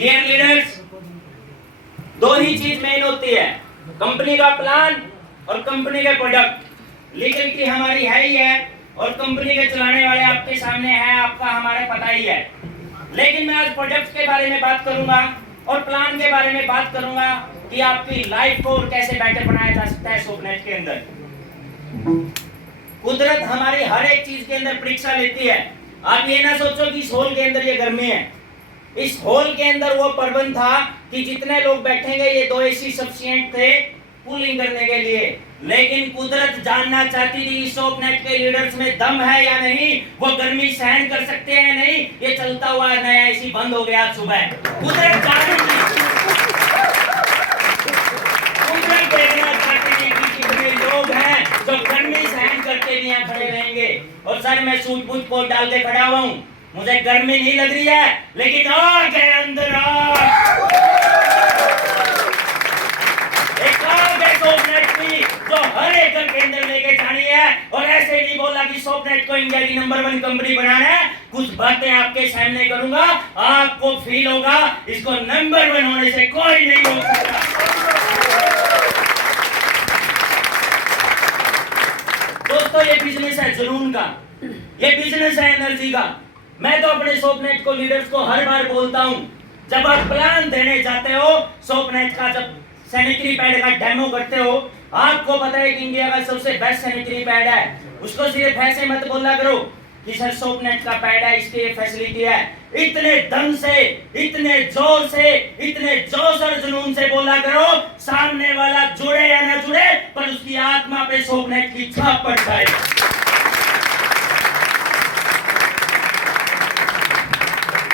Dear leaders, दो ही चीज main होती है, कंपनी का प्लान और कंपनी के प्रोडक्ट। लीगलिटी हमारी है ही है और कंपनी के चलाने वाले आपके सामने है, आपका हमारे पता ही है। लेकिन मैं आज प्रोडक्ट के बारे में बात करूंगा और प्लान के बारे में बात करूंगा कि आपकी लाइफ को कैसे बेटर बनाया जा सकता है सोपनेट के अंदर। कुदरत हमारी हर एक चीज के अंदर परीक्षा लेती है। आप ये ना सोचो कि इस हॉल के अंदर ये गर्मी है, इस हॉल के अंदर वो प्रबंध था कि जितने लोग बैठेंगे ये 2 एसी सफिशिएंट थे कूलिंग करने के लिए। लेकिन कुदरत जानना चाहती थी सोपनेट के लीडर्स में दम है या नहीं, वो गर्मी सहन कर सकते हैं नहीं। ये चलता हुआ नया एसी बंद हो गया सुबह। कुदरत जानती थी, कुदरत देखना चाहती थी कि कितने लोग हैं जो गर्मी सहन करके भी यहाँ खड़े रहेंगे। और सर मैं सूझबूझ कोट डाल के खड़ा हुआ हूँ, मुझे गर्मी नहीं लग रही है, लेकिन आग है अंदर, एक आग है सोपनेट की जो हर एक घर के अंदर लेके जानी है। और ऐसे नहीं बोला कि सोपनेट को इंडिया की नंबर 1 कंपनी बनाना है। कुछ बातें आपके सामने करूंगा, आपको फील होगा इसको नंबर 1 होने से कोई नहीं रोक सकता। दोस्तों ये बिजनेस है जुनून का, ये बिजनेस है एनर्जी का। मैं तो अपने सोपनेट को लीडर्स को हर बार बोलता हूं, जब आप प्लान देने जाते हो सोपनेट का, जब सैनिटरी पैड का डेमो करते हो, आपको पता है कि इंडिया का सबसे बेस्ट सैनिटरी पैड है, उसको सिर्फ ऐसे मत बोला करो कि सर सोपनेट का पैड है, इसकी ये फैसिलिटी है। इतने दम से, इतने जोर से, इतने जोश और जुनून से बोला करो, सामने वाला जुड़े या ना जुड़े पर उसकी आत्मा पे सोपनेट की छाप पड़ जाए।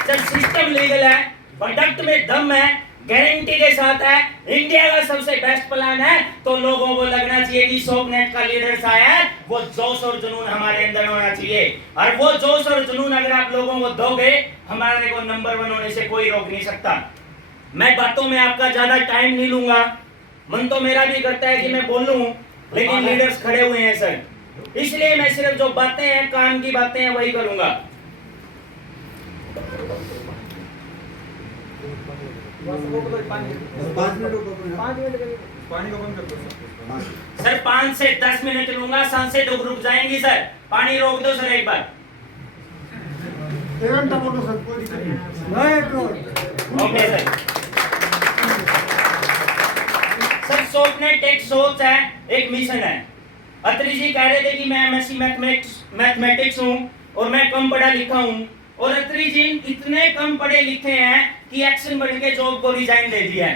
जब सिस्टम लीगल है, प्रोडक्ट में दम है, गारंटी के साथ है, इंडिया का सबसे बेस्ट प्लान है, तो लोगों को लगना चाहिए कि सोपनेट का लीडर्स आया है, वो जोश और जुनून हमारे अंदर होना चाहिए। और वो जोश और जुनून अगर आप लोगों को दोगे, हमारे को नंबर 1 होने से कोई रोक नहीं सकता। मैं बातों में आपका ज्यादा टाइम नहीं लूंगा, मन तो मेरा भी करता है कि मैं बोलूं, लेकिन लीडर्स खड़े हुए हैं सर, इसलिए मैं सिर्फ जो बातें हैं, काम की बातें हैं, वही करूंगा। सर 5 से 10 मिनट लूंगा, सांसें रुक जाएंगी सर, पानी रोक दो सर एक बार। Okay sir. सर सोपनेट एक सोच है, एक मिशन है। अत्री जी कह रहे थे कि मैं एमएससी मैथमेटिक्स हूँ और मैं कम पढ़ा लिखा हूँ, और अत्री जी इतने कम पढ़े लिखे हैं कि एक्शन बन के जॉब को रिजाइन दे दिया है।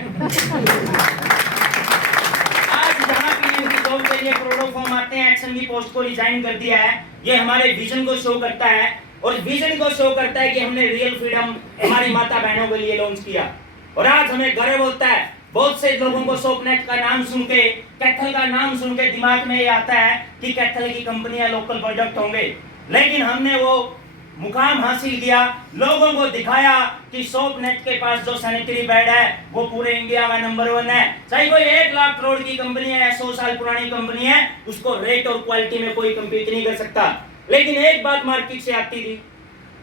आज जहां पीएम की जॉब के लिए करोड़ों फॉर्म आते हैं, एक्शन की पोस्ट को रिजाइन कर दिया है। ये हमारे विजन को शो करता है, और विजन को शो करता है कि हमने रियल फ्रीडम हमारी माता बहनों के लिए लॉन्च किया। और आज हमें गर्व होता है, बहुत से लोगों को सोपनेट का नाम सुन के, कैथल का नाम सुन के दिमाग में ये आता है कि कैथल की कंपनियां लोकल प्रोडक्ट होंगे, लेकिन हमने वो मुकाम हासिल किया, लोगों को दिखाया कि सोपनेट के पास जो सैनिटरी पैड है वो पूरे इंडिया में नंबर 1 है। चाहे कोई 1 लाख करोड़ की कंपनी है, 100 साल पुरानी कंपनी है, उसको रेट और क्वालिटी में कोई कम्पीट नहीं कर सकता। लेकिन एक बात मार्केट से आती थी,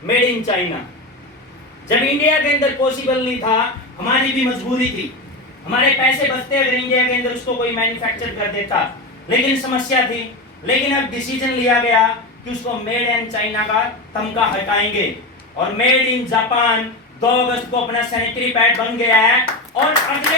मेड इन चाइना। जब इंडिया के अंदर पॉसिबल नहीं था, हमारी भी मजबूरी थी, हमारे पैसे बचते अगर इंडिया के अंदर उसको कोई मैन्युफैक्चर कर देता, लेकिन समस्या थी। लेकिन अब डिसीजन लिया गया कि उसको मेड इन चाइना का तमगा हटाएंगे, और मेड इन जापान 2 अगस्त को अपना सैनिटरी पैड बन गया है। और अगले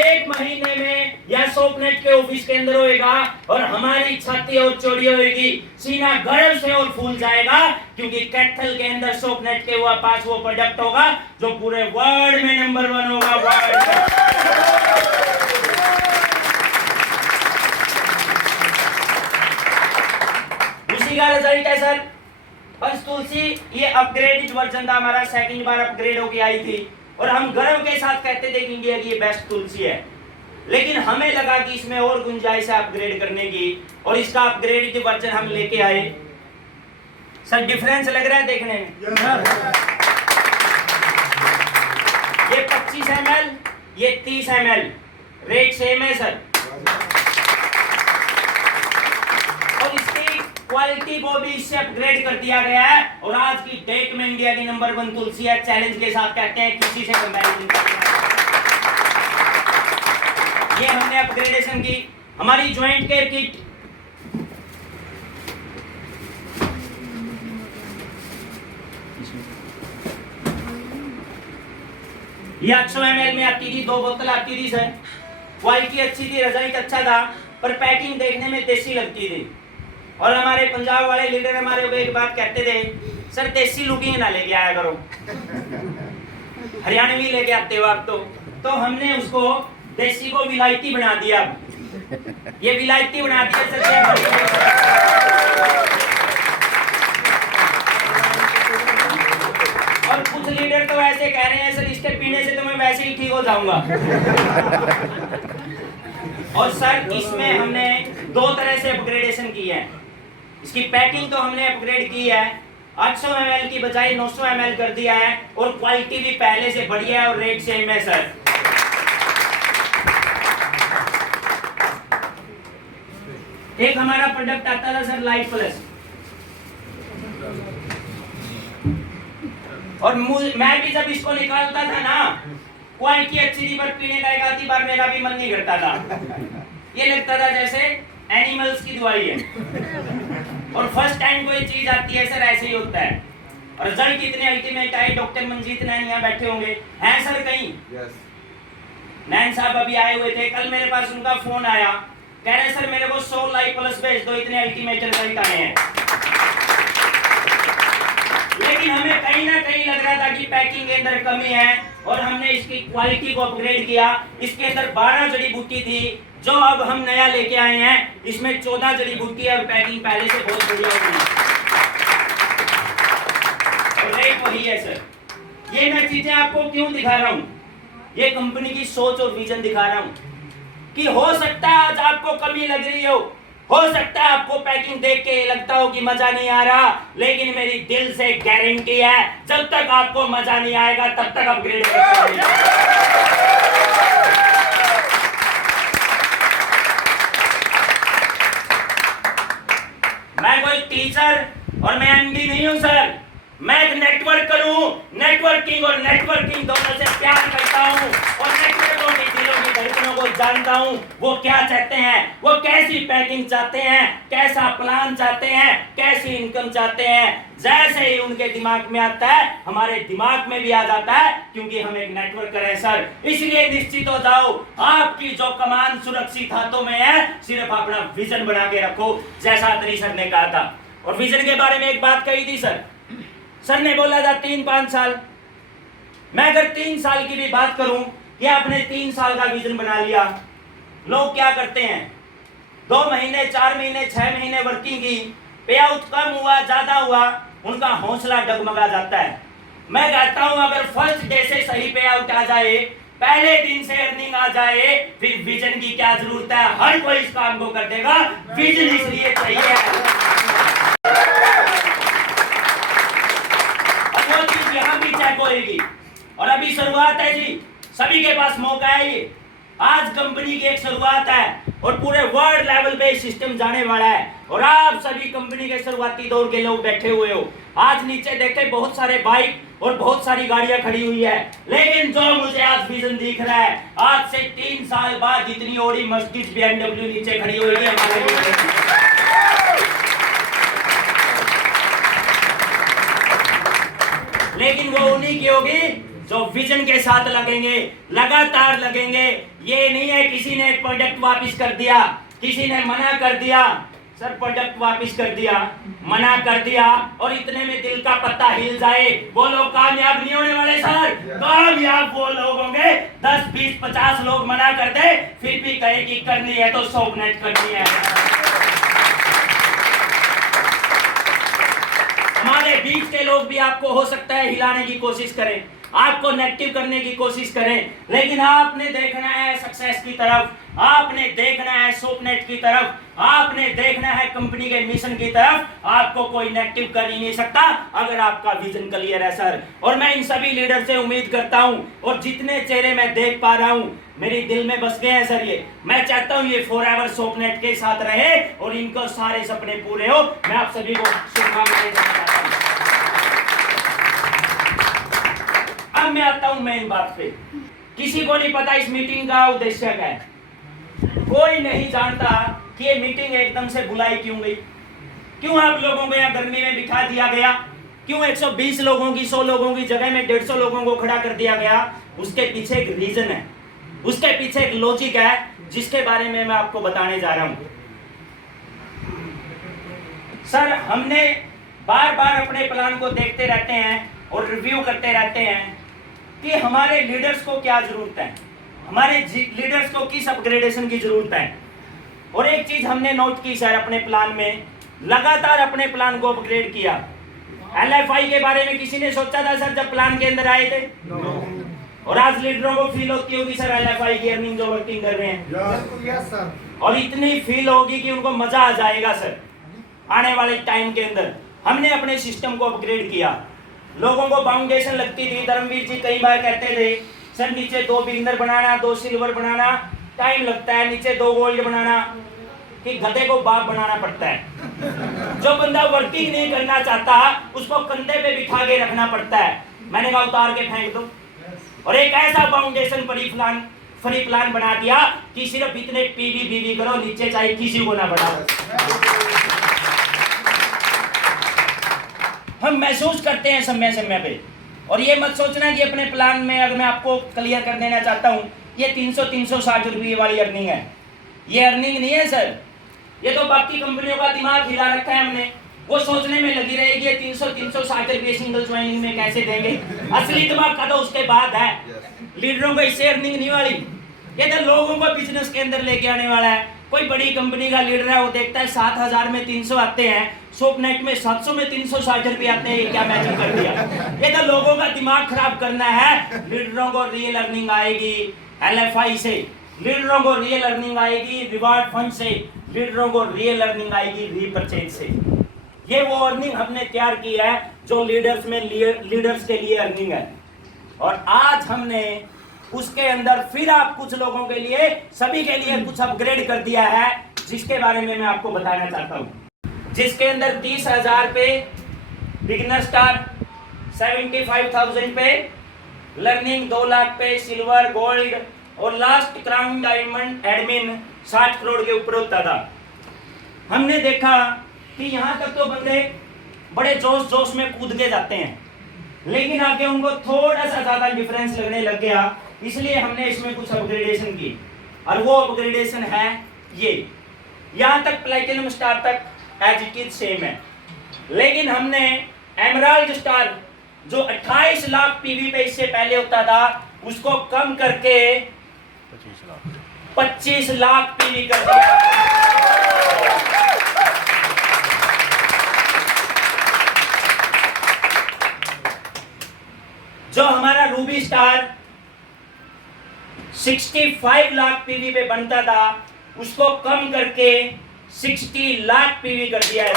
1 महीने में यह सोपनेट के ऑफिस के अंदर होएगा, और हमारी छाती और चौड़ी होएगी, सीना गर्व से और फूल जाएगा, क्योंकि कैथल के अंदर सोपनेट के पास वो प्रोडक्ट होगा जो पूरे वर्ल्ड में नंबर 1 होगा। वर्ल्ड का रिजल्ट है सर पंचतुलसी, ये अपग्रेडेड वर्जन था हमारा, सेकंड बार अपग्रेड होके आई थी, और हम गर्व के साथ कहते थे कि इंडिया की ये बेस्ट तुलसी है। लेकिन हमें लगा कि इसमें और गुंजाइश है अपग्रेड करने की, और इसका अपग्रेडेड वर्जन हम लेके आए। सर डिफरेंस लग रहा है देखने में? ये 25 ml, ये 30 ml, रेट सेम है सर, और इसकी क्वालिटी को भी इससे अपग्रेड कर दिया गया है और आज की डेट में इंडिया की नंबर 1 तुलसी है। चैलेंज के साथ कहते हैं किसी से कंपैरिजन करना। ये हमने अपग्रेडेशन की। हमारी ज्वाइंट केयर किट, ये 800 ml में आती थी, 2 बोतल आती थी सर। क्वालिटी अच्छी थी, रिजल्ट अच्छा था, पर पैकिंग देखने में देसी लगती थी। और हमारे पंजाब वाले लीडर हमारे को एक बात कहते थे, सर देसी लुकिंग ना लेके आया करो, हरियाणवी लेके आते हो आप। तो हमने उसको देसी को विलायती बना दिया। ये विलायती बना दिया सर। और कुछ लीडर तो ऐसे कह रहे हैं, सर इसके पीने से तो मैं वैसे ही ठीक हो जाऊंगा। और सर इसमें हमने 2 तरह से अपग्रेडेशन की है। इसकी पैकिंग तो हमने अपग्रेड की है, 800 ml की बजाय 900 ml कर दिया है, और क्वालिटी भी पहले से बढ़िया है और रेट सेम है सर। एक हमारा प्रोडक्ट आता था सर लाइफ प्लस, और मैं भी जब इसको निकालता था ना, क्वालिटी अच्छी थी, पर पीने का एक आधी बार मेरा भी मन नहीं करता था। ये लगता था जैसे एनिमल्स की दवाई है। और फर्स्ट टाइम कोई चीज आती है सर, ऐसे ही होता है। और रिजल्ट कितने अल्टीमेट आए। डॉक्टर मंजीत नैन यहाँ बैठे होंगे, हैं सर कहीं? नैन साहब अभी आए हुए थे, कल मेरे पास उनका फोन आया, कह रहे सर मेरे को 100 लाइफ प्लस भेज दो, इतने अल्टीमेट रिजल्ट आए हैं। लेकिन हमें कहीं ना कहीं लग रहा था कि पैकिंग के अंदर कमी है, और हमने इसकी क्वालिटी को अपग्रेड किया। इसके अंदर 12 जड़ी बूटी थी, जो अब हम नया लेके आए हैं। इसमें 14 जड़ी बूटी है और पैकिंग पहले से बहुत बढ़िया हो गई। और रेट वही है सर। ये मैं चीजें आपको क्यों दिखा रहा हूँ, ये कंपनी की सोच और विजन दिखा रहा हूँ कि हो सकता है आज आपको कमी लग रही हो सकता है आपको पैकिंग देख के लगता हो कि मजा नहीं आ रहा, लेकिन मेरी दिल से गारंटी है, जब तक आपको मजा नहीं आएगा तब तक अपग्रेड करते रहिए। मैं कोई टीचर और मैं एमडी नहीं हूं सर, मैं एक नेटवर्कर हूं। नेटवर्किंग और नेटवर्किंग दोनों से प्यार करता हूं, और नेटवर्कों की दिलों की धड़कनों को जानता हूं। वो क्या चाहते हैं, वो कैसी पैकिंग चाहते हैं, कैसा प्लान चाहते हैं, कैसी इनकम चाहते हैं। जैसे ही उनके दिमाग में आता है, हमारे दिमाग में भी आ जाता है, क्योंकि हम एक नेटवर्कर है सर। इसलिए निश्चित हो जाओ, आपकी जो कमान सुरक्षित हाथों में है, सिर्फ अपना विजन बना के रखो, जैसा अतरी सर ने कहा था। और विजन के बारे में एक बात कही थी सर ने बोला था 3-5 साल। मैं अगर 3 साल की भी बात करूं, कि आपने 3 साल का विजन बना लिया, लोग क्या करते हैं, 2 महीने 4 महीने 6 महीने वर्किंग की, पे आउट कम हुआ ज्यादा हुआ, उनका हौसला डगमगा जाता है। मैं कहता हूं अगर फर्स्ट डे से सही पे आउट आ जाए, पहले दिन से अर्निंग आ जाए, फिर विजन की क्या जरूरत है। हर कोई इस काम को कर देगा, विजन इसलिए चाहिए। यहाँ भी चेक होगी, और अभी शुरुआत है जी, सभी के पास मौका है। ये आज कंपनी की एक शुरुआत है, और पूरे वर्ल्ड लेवल पे सिस्टम जाने वाला है, और आप सभी कंपनी के शुरुआती दौर के लोग बैठे हुए हो। आज नीचे देखे बहुत सारे बाइक और बहुत सारी गाड़ियां खड़ी हुई है, लेकिन जो मुझे आज विजन दिख रहा है, आज से 3 साल बाद जितनी ओडी मर्सिडीज BMW नीचे खड़ी हुई है हमारे। लेकिन वो उन्हीं की होगी जो विजन के साथ लगेंगे, लगातार लगेंगे। ये नहीं है किसी ने प्रोडक्ट वापस कर दिया, किसी ने मना कर दिया, सर प्रोडक्ट वापस कर दिया, मना कर दिया, और इतने में दिल का पत्ता हिल जाए, वो लोग कामयाब नहीं होने वाले सर। कामयाब वो लोग होंगे 10, 20, 50 लोग मना कर दे, फिर भी कहे कि करनी है तो 100 मिनट करनी है। हमारे बीच के लोग भी आपको हो सकता है हिलाने की कोशिश करें, आपको नेगेटिव करने की कोशिश करें, लेकिन आपने देखना है सक्सेस की तरफ, आपने देखना है सोपनेट की तरफ, आपने देखना है कंपनी के मिशन की तरफ। आपको कोई नेगेटिव कर ही नहीं सकता अगर आपका विजन क्लियर है सर। और मैं इन सभी लीडर से उम्मीद करता हूं, और जितने चेहरे मैं देख पा रहा हूं मेरे दिल में बस गए हैं सर। ये मैं चाहता हूं ये फॉरएवर सोपनेट के साथ रहे और इनको सारे सपने पूरे हो। मैं आप सभी को शुभकामनाएं देना चाहता हूं। अब मैं आता हूं मेन बात पे। किसी को नहीं पता इस मीटिंग का उद्देश्य क्या है, कोई नहीं जानता कि ये मीटिंग एकदम से बुलाई क्यों गई, क्यों आप लोगों को यहाँ गर्मी में बिठा दिया गया, क्यों 120 लोगों की 100 लोगों की जगह में 150 लोगों को खड़ा कर दिया गया। उसके पीछे एक रीजन है, उसके पीछे एक लॉजिक है, जिसके बारे में मैं आपको बताने जा रहा हूं। सर हमने बार बार अपने प्लान को देखते रहते हैं और रिव्यू करते रहते हैं कि हमारे लीडर्स को क्या जरूरत है, हमारे लीडर्स को किस अपग्रेडेशन की जरूरत है। और एक चीज हमने नोट की सर, अपने प्लान में लगातार अपने प्लान को अपग्रेड किया। LFI के बारे में किसी ने सोचा था सर जब प्लान के अंदर आए थे? और आज लीडरों को फील होती होगी सर LFI की अर्निंग जो वर्किंग कर रहे हैं, और इतनी फील होगी कि उनको मजा आ जाएगा सर आने वाले टाइम के अंदर। हमने अपने सिस्टम को अपग्रेड किया, लोगों को फाउंडेशन लगती थी। धर्मवीर जी कई बार कहते थे सर नीचे 2 बिगिनर बनाना, 2 सिल्वर बनाना टाइम लगता है, नीचे 2 गोल्ड बनाना कि गधे को बाप बनाना पड़ता है। जो बंदा वर्किंग नहीं करना चाहता उसको कंधे पे बिठा के रखना पड़ता है। मैंने कहा उतार के फेंक दो, और एक ऐसा फाउंडेशन फ्री प्लान बना दिया कि सिर्फ इतने पीवी बीवी करो, नीचे चाहे किसी को ना बढ़ाओ। हम महसूस करते हैं समय समय पे, और ये मत सोचना कि अपने प्लान में, अगर मैं आपको क्लियर कर देना चाहता हूं, ये 360 रुपये वाली अर्निंग है। ये अर्निंग नहीं है सर, ये तो बाकी कंपनियों का दिमाग हिला रखा है हमने, वो सोचने में लगी रहेगी ये 360 रुपये सिंगल ज्वाइनिंग में कैसे देंगे। असली दिमाग का तो उसके बाद है। लीडरों को इससे अर्निंग नहीं वाली, ये तो लोगों को बिजनेस के अंदर लेके आने वाला है। कोई बड़ी कंपनी का लीडर है, वो देखता है 7000 में 300 आते हैं, सोपनेट में 700 में 360 रुपये आते हैं, ये क्या मैचिंग कर दिया। ये तो लोगों का दिमाग खराब करना है। लीडरों को रियल अर्निंग आएगी LFI से, लीडरों को रियल अर्निंग आएगी रिवार्ड फंड से, लीडरों को रियल अर्निंग आएगी रीपरचेज से। ये वो अर्निंग हमने तैयार की है जो लीडर्स के लिए अर्निंग है। और आज हमने उसके अंदर फिर आप कुछ लोगों के लिए, सभी के लिए कुछ अपग्रेड कर दिया है, जिसके बारे में मैं आपको बताना चाहता हूं। जिसके अंदर 30,000 पे बिगिनर स्टार, 75,000 पे लर्निंग, 2 लाख पे सिल्वर गोल्ड, और last crown diamond admin 60 crore के ऊपर होता था। हमने देखा कि यहाँ तक तो बंदे बड़े जोश में कूद के जाते हैं, लेकिन आगे उनको थोड़ा सा ज्यादा डिफरेंस लगने लग गया, इसलिए हमने इसमें कुछ अपग्रेडेशन की। और वो अपग्रेडेशन है ये, यहाँ तक प्लैटिनम स्टार तक एज इट इज सेम है, लेकिन हमने एमराल्ड स्टार जो 28 लाख पीवी पे इससे पहले होता था, उसको कम करके 25 लाख पीवी कर दिया। जो हमारा रूबी स्टार 65 लाख पीवी पे बनता था, उसको कम करके 60 लाख पीवी कर दिया है।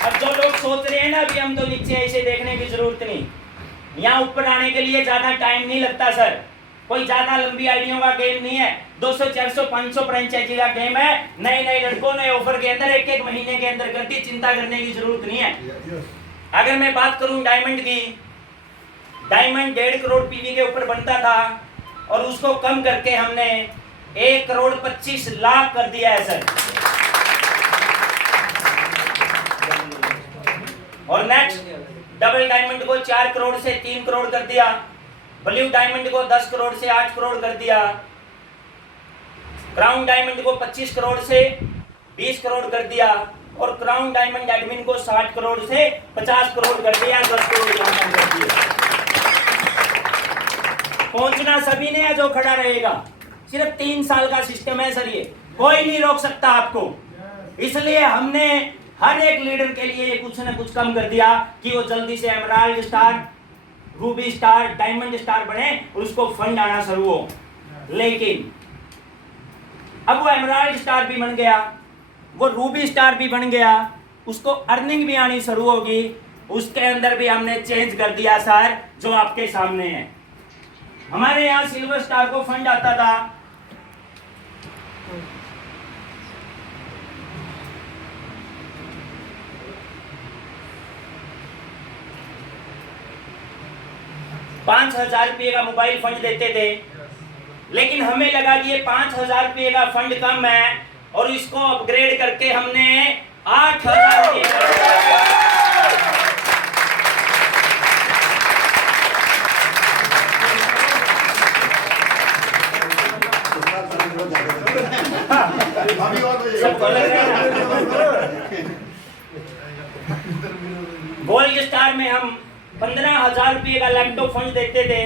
अब जो लोग सोच रहे हैं ना अभी हम तो नीचे ऐसे देखने की जरूरत नहीं, यहाँ ऊपर आने के लिए ज्यादा टाइम नहीं लगता सर, कोई ज्यादा लंबी आईडियों का गेम नहीं है। 200, 400, 500 फ्रेंचाइजी का गेम है। नए लड़कों ने ऑफर के अंदर एक महीने के अंदर कर दी, चिंता करने की जरूरत नहीं है। अगर मैं बात करूं डायमंड की, डायमंड 1.5 करोड़ पीवी के ऊपर बनता था, और उसको कम करके हमने 1 करोड़ 25 लाख कर दिया है सर। और नेक्स्ट डबल डायमंड को 4 करोड़ से 3 करोड़ कर दिया, ब्लू डायमंड को 10 करोड़ से 8 करोड़ कर दिया, क्राउन डायमंड को 25 करोड़ से 20 करोड़ कर दिया, और क्राउन डायमंड एडमिन को 60 करोड़ से 50 करोड़ कर दिया, 10 करोड़ यहाँ कर दिया। पहुंचना सभी ने है जो खड़ा रहेगा, सिर्फ 3 साल का सिस्टम है सर, ये कोई नहीं रोक सकता आपको। इसलिए हमने हर एक लीडर के लिए ये कुछ न कुछ कम कर दिया कि वो जल्दी से emerald star, Ruby star, diamond star बने और उसको फंड आना शुरू हो। लेकिन अब वो एमराल्ड स्टार भी बन गया, वो रूबी स्टार भी बन गया, उसको अर्निंग भी आनी शुरू होगी। उसके अंदर भी हमने चेंज कर दिया सर, जो आपके सामने है। हमारे यहाँ सिल्वर स्टार को फंड आता था 5,000 रुपये का मोबाइल फंड देते थे, लेकिन हमें लगा कि ये 5,000 रुपये का फंड कम है और इसको अपग्रेड करके हमने 8,000 रुपये गोल्ड स्टार में हम 15,000 रुपये का लैपटॉप फंड देते थे।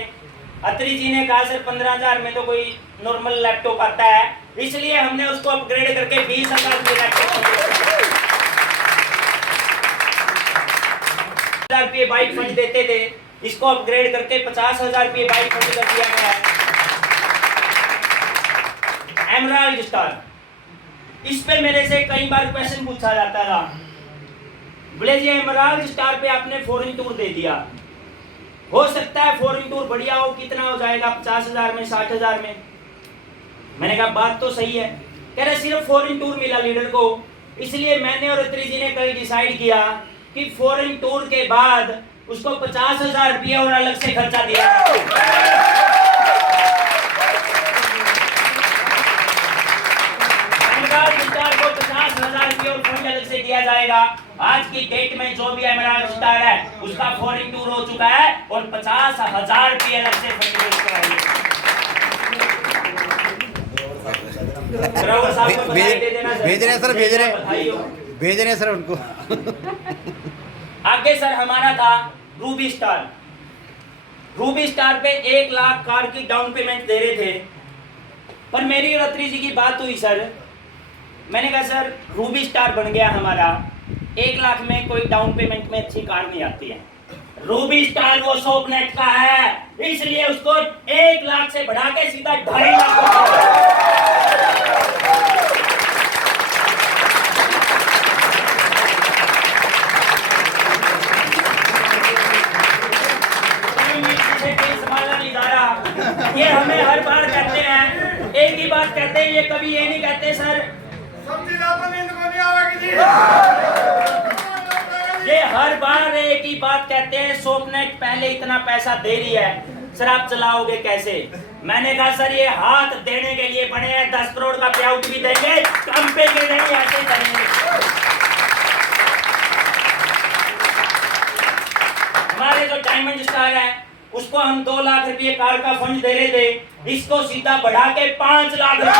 अत्री जी ने कहा सर 15,000 में तो कोई नॉर्मल लैपटॉप आता है, इसलिए हमने उसको अपग्रेड करके 20,000 रुपये रुपये बाइक फंड देते थे, इसको अपग्रेड करके 50,000 रुपये बाइक फंड कर दिया गया है। एमराल्ड स्टार, इस पे मेरे से कई बार क्वेश्चन पूछा जाता था, बोले जी एमराल्ड स्टार पे आपने फॉरेन टूर दे दिया, हो सकता है फॉरेन टूर बढ़िया हो, कितना हो जाएगा 50,000 में, 60,000 में। मैंने कहा बात तो सही है। कह रहे सिर्फ फॉरेन टूर मिला लीडर को, इसलिए मैंने और अत्री जी ने कल डिसाइड किया कि फॉरेन टूर के बाद उसको 50,000 रुपये और अलग से खर्चा दिया। स्टार को 50,000 रुपये और फंड अलग से दिया जाएगा। आज की डेट में जो भी एमराल्ड स्टार है उसका फॉरेन टूर हो चुका है और 50,000 रुपये अलग से फंड भेज रहे हैं सर उनको। आगे सर हमारा था रूबी स्टार। रूबी स्टार पे 1 लाख कार की डाउन पेमेंट दे रहे थे, पर मेरी और अत्री जी की बात हुई सर, मैंने कहा सर रूबी स्टार बन गया हमारा, 1 लाख में कोई डाउन पेमेंट में अच्छी कार नहीं आती है। रूबी स्टार वो शॉपनेट का है, इसलिए उसको 1 लाख से बढ़ा के सीधा 2.5 लाख संभाला नहीं जा रहा। ये हमें हर बार कहते हैं, एक ही बात कहते हैं, ये कभी ये नहीं कहते सर ये हर बार एक ही बात कहते हैं, शॉपनेट पहले इतना पैसा दे रही है, सर आप चलाओगे कैसे? मैंने कहा सर ये हाथ देने के लिए बने हैं, 10 करोड़ का पे आउट भी देंगे, कम पे के नहीं ऐसे करेंगे। हमारे जो डायमंड स्टार है उसको हम 2 लाख रुपये कार का फंड दे रहे थे, इसको सीधा बढ़ा के 5 लाख रुपये।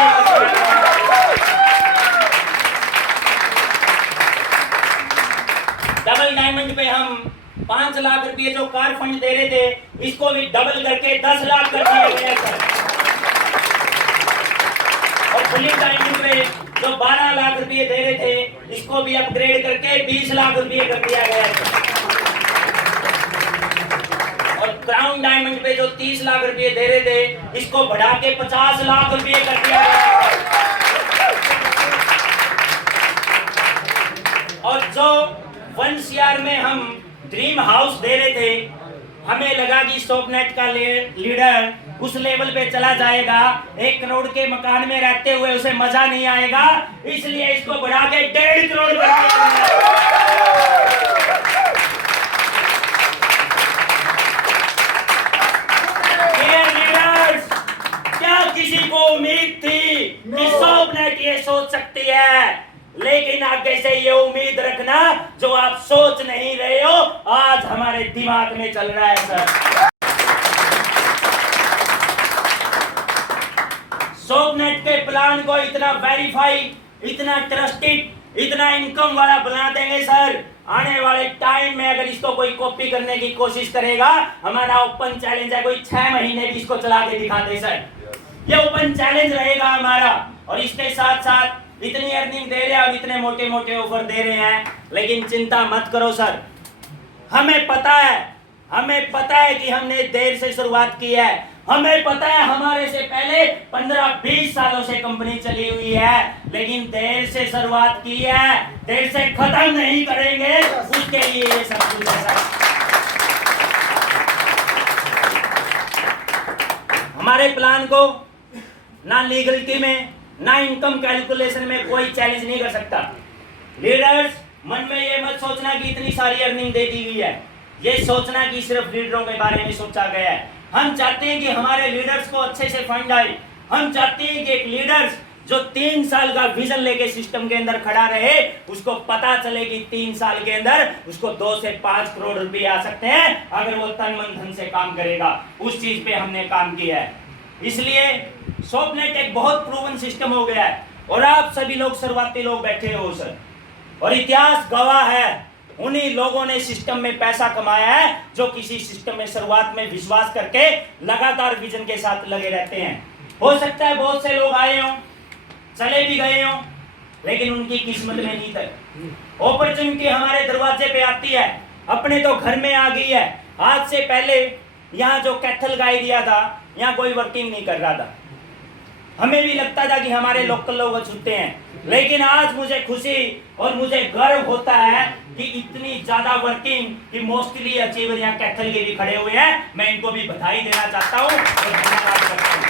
डबल डायमंड पे हम 5 लाख रुपये जो कार फंड दे रहे थे, इसको भी डबल करके 10 लाख कर दिया गया सर। और फुली डायमंड पे जो 12 लाख रुपये दे रहे थे, इसको भी अपग्रेड करके 20 लाख रुपये कर दिया गया सर। और क्राउन डायमंड पे जो 30 लाख रुपये दे रहे थे, इसको बढ़ा के 50 लाख रुपये कर दिया गया। और जो 1 CR में हम ड्रीम हाउस दे रहे थे, हमें लगा कि शॉपनेट का लीडर उस लेवल पे चला जाएगा, 1 करोड़ के मकान में रहते हुए उसे मजा नहीं आएगा, इसलिए इसको बढ़ा के 1.5 करोड़ कर दिया। क्या किसी को उम्मीद थी कि शॉपनेट ये सोच सकती है? लेकिन आगे से ये उम्मीद रखना, जो आप सोच नहीं रहे हो आज हमारे दिमाग में चल रहा है सर। शॉपनेट के प्लान को इतना वेरीफाई, इतना ट्रस्टेड, इतना इनकम वाला बना देंगे सर, आने वाले टाइम में अगर इसको कोई कॉपी करने की कोशिश करेगा, हमारा ओपन चैलेंज है, कोई 6 महीने भी इसको चला के दिखा दे सर, ये ओपन चैलेंज रहेगा हमारा। और इसके साथ साथ इतनी अर्निंग दे रहे हैं और इतने मोटे मोटे ऑफर दे रहे हैं, लेकिन चिंता मत करो सर, हमें पता है कि हमने देर से शुरुआत की है, हमें पता है हमारे से पहले 15-20 सालों से कंपनी चली हुई है, लेकिन देर से शुरुआत की है, देर से खत्म नहीं करेंगे, उसके लिए ये सब कुछ है सर। हमारे प्लान को ना लीगलिटी में ना इनकम कैलकुलेशन में कोई चैलेंज नहीं कर सकता। लीडर्स, मन में ये मत सोचना कि इतनी सारी अर्निंग दे दी हुई है, ये सोचना कि सिर्फ लीडरों के बारे में सोचा गया है। हम चाहते हैं कि हमारे लीडर्स को अच्छे से फंड आए, हम चाहते हैं कि एक लीडर्स जो 3 साल का विजन लेके सिस्टम के अंदर खड़ा रहे, उसको पता चले कि 3 साल के अंदर उसको 2 से 5 करोड़ रुपए आ सकते हैं अगर वो तन मन धन से काम करेगा। उस चीज पे हमने काम किया है, इसलिए सॉफ्टनेट एक बहुत प्रूवन सिस्टम हो गया है और आप सभी लोग शुरुआती लोग बैठे हो सर, और इतिहास गवाह है उन्हीं लोगों ने सिस्टम में पैसा कमाया है जो किसी सिस्टम में शुरुआत में विश्वास करके लगातार विजन के साथ लगे रहते हैं। हो सकता है बहुत से लोग आए हों, चले भी गए हों, लेकिन उनकी किस्मत में नहीं था। अपॉर्चुनिटी हमारे दरवाजे पे आती है, अपने तो घर में आ गई है। आज से पहले यहाँ जो कैथल का एरिया था, यहाँ कोई वर्किंग नहीं कर रहा था, हमें भी लगता था कि हमारे लोकल लोग छूटते हैं, लेकिन आज मुझे खुशी और मुझे गर्व होता है कि इतनी ज्यादा वर्किंग कि मोस्टली अचीवर यहाँ कैथल के भी खड़े हुए हैं। मैं इनको भी बधाई देना चाहता हूँ और धन्यवाद करता हूँ।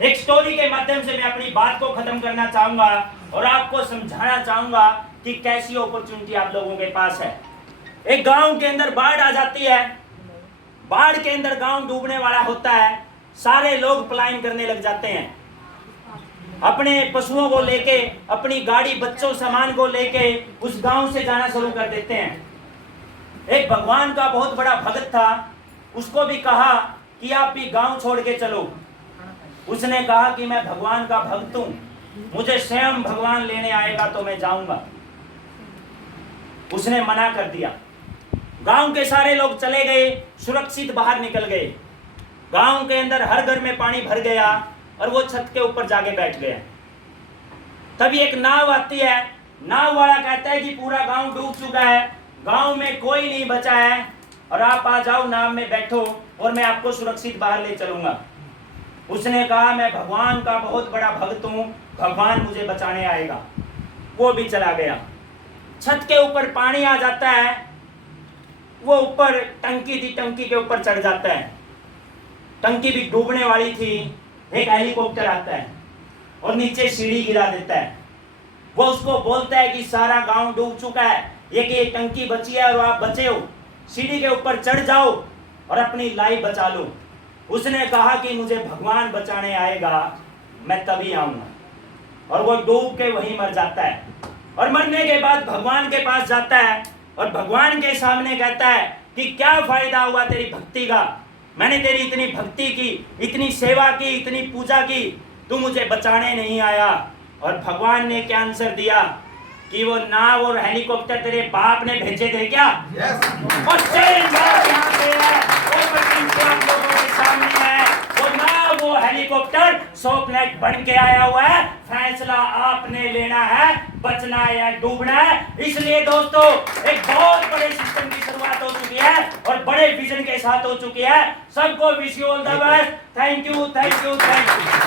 एक स्टोरी के माध्यम से मैं अपनी बात को खत्म करना चाहूंगा और आपको समझाना चाहूंगा कि कैसी अपॉर्चुनिटी आप लोगों के पास है। एक गांव के अंदर बाढ़ आ जाती है, बाढ़ के अंदर गांव डूबने वाला होता है, सारे लोग पलायन करने लग जाते हैं, अपने पशुओं को लेके, अपनी गाड़ी बच्चों सामान को लेके उस गांव से जाना शुरू कर देते हैं। एक भगवान का बहुत बड़ा भक्त था, उसको भी कहा कि आप भी गांव छोड़ के चलो। उसने कहा कि मैं भगवान का भक्त हूं, मुझे स्वयं भगवान लेने आएगा तो मैं जाऊंगा। उसने मना कर दिया। गांव के सारे लोग चले गए, सुरक्षित बाहर निकल गए। गांव के अंदर हर घर में पानी भर गया और वो छत के ऊपर जाके बैठ गया। तभी एक नाव आती है, नाव वाला कहता है कि पूरा गांव डूब चुका है, गांव में कोई नहीं बचा है और आप आ जाओ, नाव में बैठो और मैं आपको सुरक्षित बाहर ले चलूंगा। उसने कहा मैं भगवान का बहुत बड़ा भक्त हूं, भगवान मुझे बचाने आएगा। वो भी चला गया। छत के ऊपर पानी आ जाता है, वो ऊपर टंकी थी, टंकी के ऊपर चढ़ जाता है, टंकी भी डूबने वाली थी। एक हेलीकॉप्टर आता है और नीचे सीढ़ी गिरा देता है। वो उसको बोलता है कि सारा गांव डूब चुका है, ये टंकी बची है और आप बचे हो, सीढ़ी के ऊपर चढ़ जाओ और अपनी लाइफ बचा लो। उसने कहा कि मुझे भगवान बचाने आएगा, मैं तभी आऊंगा। और वो डूब के वहीं मर जाता है और मरने के बाद भगवान के पास जाता है और भगवान के सामने कहता है कि क्या फायदा हुआ तेरी भक्ति का, मैंने तेरी इतनी भक्ति की, इतनी सेवा की, इतनी पूजा की, तू मुझे बचाने नहीं आया। और भगवान ने क्या आंसर दिया कि वो नाव और हेलीकॉप्टर तेरे बाप ने भेजे थे क्या? और सेम बात यहाँ पे है, आप लोगों के सामने है। वो नाव, वो हेलीकॉप्टर सॉफ्टनेट बन के आया हुआ है। फैसला आपने लेना है, बचना है या डूबना है। इसलिए दोस्तों, एक बहुत बड़े सिस्टम की शुरुआत हो चुकी है और बड़े विजन के साथ हो चुकी है। सबको wish you all the best. Thank you, thank you, thank you.